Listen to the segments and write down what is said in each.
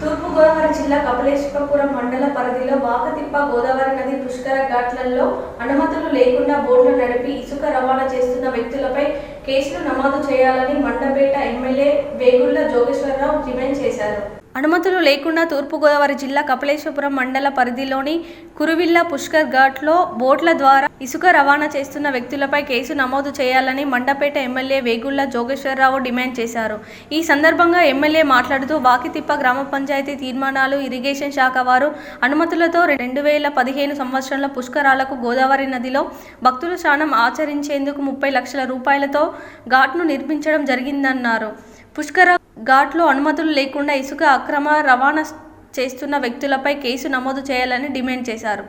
తూర్పుగోదావరి జిల్లా కపిలేశ్వరపురం మండల పరిధిలో వాకతిప్ప గోదావరి నది పుష్కర ఘాట్లలో అనుమతులు లేకుండా బోట్లు నడిపి ఇసుక రవాణా చేస్తున్న వ్యక్తులపై కేసులు నమోదు చేయాలని మండపేట ఎమ్మెల్యే వేగుళ్ల జోగేశ్వరరావు డిమాండ్ చేశారు. అనుమతులు లేకుండా తూర్పుగోదావరి జిల్లా కపిలేశ్వరపురం మండల పరిధిలోని కురువిల్ల పుష్కర్ ఘాట్లో బోట్ల ద్వారా ఇసుక రవాణా చేస్తున్న వ్యక్తులపై కేసు నమోదు చేయాలని మండపేట ఎమ్మెల్యే వేగుళ్ల జోగేశ్వరరావు డిమాండ్ చేశారు. ఈ సందర్భంగా ఎమ్మెల్యే మాట్లాడుతూ వాకితిప్ప గ్రామ పంచాయతీ తీర్మానాలు ఇరిగేషన్ శాఖ వారు అనుమతులతో 2015 సంవత్సరంలో పుష్కరాలకు గోదావరి నదిలో భక్తుల స్నానం ఆచరించేందుకు 30 లక్షల రూపాయలతో ఘాట్ను నిర్మించడం జరిగిందన్నారు. పుష్కర ఘాట్లో అనుమతులు లేకుండా ఇసుక అక్రమ రవాణా చేస్తున్న వ్యక్తులపై కేసు నమోదు చేయాలని డిమాండ్ చేశారు.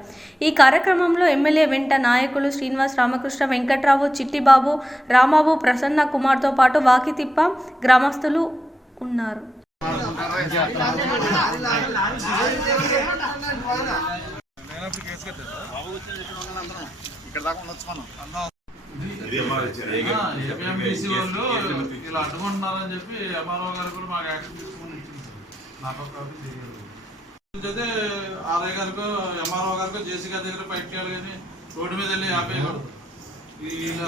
ఈ కార్యక్రమంలో ఎమ్మెల్యే వెంట నాయకులు శ్రీనివాస్, రామకృష్ణ, వెంకట్రావు, చిట్టిబాబు, రామాబు, ప్రసన్న కుమార్తో పాటు వాకితిప్ప గ్రామస్తులు ఉన్నారు. ఏపీఎంబీసీ వాళ్ళు ఇలా అడ్డుకుంటున్నారని చెప్పి ఎంఆర్ఓ గారు కూడా మాకు యాక్షన్ తీసుకుని నాకు అయితే ఆర్ఐ గారికి ఎంఆర్ఓ గారికి జేసీ గారి దగ్గర ఫైట్ చేయాలి కానీ రోడ్డు మీద వెళ్ళి ఆపేయకూడదు.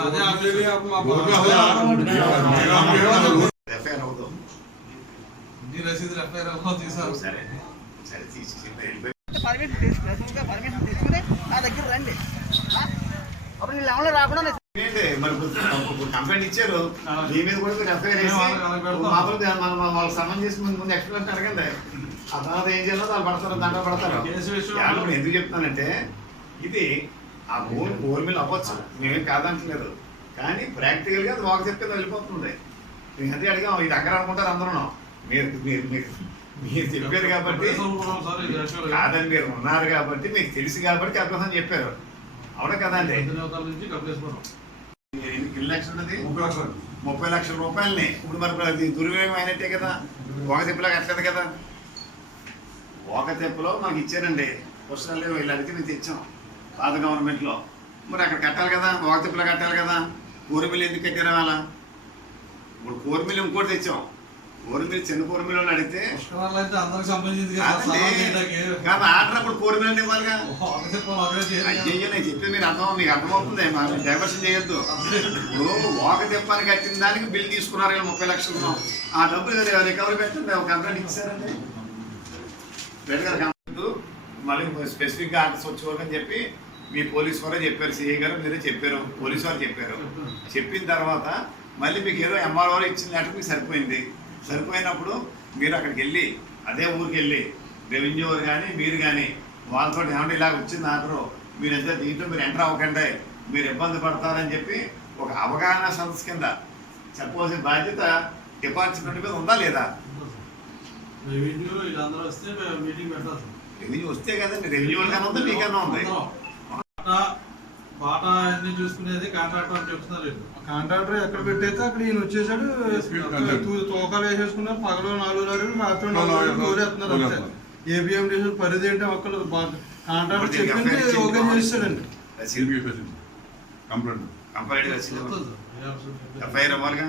అదే రసీదులు ఎఫ్ఐఆర్ తీసారు. కంప్లైంట్ ఇచ్చారు, మీ మీద కూడా మీరు ఎఫ్ఐఆర్ వేసి వాళ్ళకి సంబంధం చేసి ముందు ఎక్స్ప్లెయిన్ అడగండి. ఆ తర్వాత ఏం చేయాలో వాళ్ళు పడతారు, దాంట్లో పడతారు. ఎందుకు చెప్తున్నానంటే ఇది ఆ ఓన్ మీద అవ్వచ్చు, మేమేం కాదంటలేదు, కానీ ప్రాక్టికల్ గా అది వాక్ చెప్తే వెళ్ళిపోతుంది. మేము అదే అడిగాం, ఇది అక్కడ అనుకుంటారు అందరూ. మీరు చెప్పారు కాబట్టి కాదని, మీరు ఉన్నారు కాబట్టి మీకు తెలుసు కాబట్టి అభ్యాసం చెప్పారు, అవునా కదా అండి? 2 లక్షలు 30 లక్షల రూపాయలని ఇప్పుడు మరి దుర్వినియోగం అయినట్టే కదా. ఒకతిప్పులాగా అట్లేదు కదా. ఒకతిప్పులో మనకి ఇచ్చారండి పుస్తకాలు, వీళ్ళు అడిగితే మేము తెచ్చాం పాత గవర్నమెంట్లో. మరి అక్కడ కట్టాలి కదా, ఒకతిప్పులో కట్టాలి కదా. కోరిమిల్లు ఎందుకు కట్టారు వాళ్ళ? ఇప్పుడు కోరిమిల్లు ఇంకోటి తెచ్చాం. కోరిమిల్లు చిన్న కోరిమిల్లు అడిగితే ఆడినప్పుడు కోరిమిల్లు ఇవ్వాలిగా. అయ్యో నేను చెప్పి మీరు మీకు అర్థమవుతుంది, డైవర్షన్ చేయొద్దు. ఇప్పుడు ఒక తెప్పని కట్టిన దానికి బిల్ తీసుకున్నారు 30 లక్షలు. ఆ డబ్బులు రికవరీ పెట్టండి. ఒక కంప్లైంట్ ఇచ్చారండి మళ్ళీ స్పెసిఫిక్గా ఆర్డర్స్ వచ్చేవారని చెప్పి మీ పోలీస్ వారే చెప్పారు, సిఐ గారు మీరే చెప్పారు, పోలీసు వారు చెప్పారు. చెప్పిన తర్వాత మళ్ళీ మీకు ఏదో ఎంఆర్ఓ ఇచ్చిన లెటర్ మీకు సరిపోయినప్పుడు మీరు అక్కడికి వెళ్ళి అదే ఊరికి వెళ్ళి రెవెన్యూ కానీ మీరు కానీ వాళ్ళతో ఏమంటే ఇలాగ వచ్చింది ఆర్డరు, మీరు ఎంత దీంట్లో మీరు ఎంటర్ అవ్వకండి, మీరు ఇబ్బంది పడతారని చెప్పి ఒక అవగాహన సదస్సు కింద చెప్పవలసిన బాధ్యత డిపార్ట్మెంట్ మీద ఉందా లేదా? రెవెన్యూ వస్తే కదండి, రెవెన్యూ కన్నా ఉంది, మీకన్నా ఉంది. బాటా అన్ని చూసుకునేది కాంట్రాక్టర్ అని చెప్తున్నారు. కాంట్రాక్టర్ ఎక్కడ పెట్టేస్తే అక్కడ ఈయన వచ్చేసాడు, తోకాలు వేసేసుకున్నారు. పగలు 4 లారీలు, రాత్రి 4 లారీలు ఊరేస్తున్నారు అంతే. ఏపీఎండీ పరిధి ఏంటి ఒక్కరు కాంట్రాక్టర్ చెప్పింది ఓకే చేస్తాడండి. Complaint FIR అవ్వాలిగా.